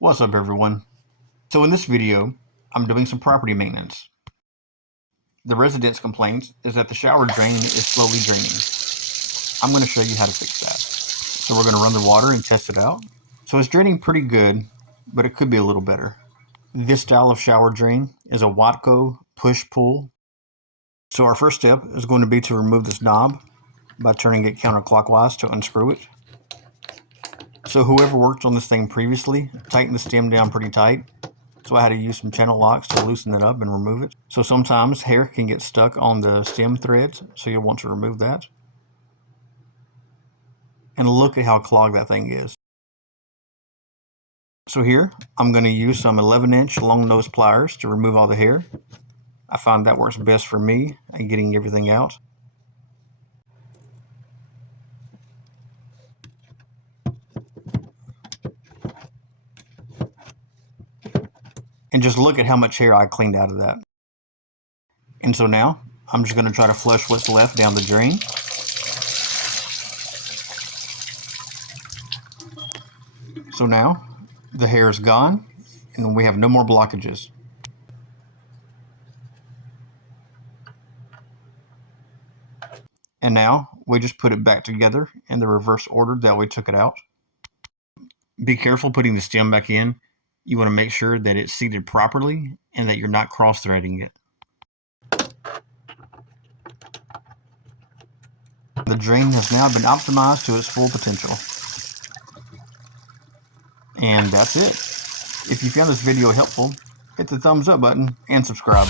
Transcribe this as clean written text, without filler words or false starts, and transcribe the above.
What's up, everyone? So in this video, I'm doing some property maintenance. The resident's complaint is that the shower drain is slowly draining. I'm going to show you how to fix that. So we're going to run the water and test it out. So it's draining pretty good, but it could be a little better. This style of shower drain is a Watco push-pull. So our first step is going to be to remove this knob by turning it counterclockwise to unscrew it. So whoever worked on this thing previously tightened the stem down pretty tight. So I had to use some channel locks to loosen it up and remove it. So sometimes hair can get stuck on the stem threads, so you'll want to remove that. And look at how clogged that thing is. So here, I'm going to use some 11-inch long nose pliers to remove all the hair. I find that works best for me and getting everything out. And just look at how much hair I cleaned out of that. And so now, I'm just going to try to flush what's left down the drain. So now, the hair is gone, and we have no more blockages. And now, we just put it back together in the reverse order that we took it out. Be careful putting the stem back in. You want to make sure that it's seated properly and that you're not cross-threading it. The drain has now been optimized to its full potential. And that's it. If you found this video helpful, hit the thumbs up button and subscribe.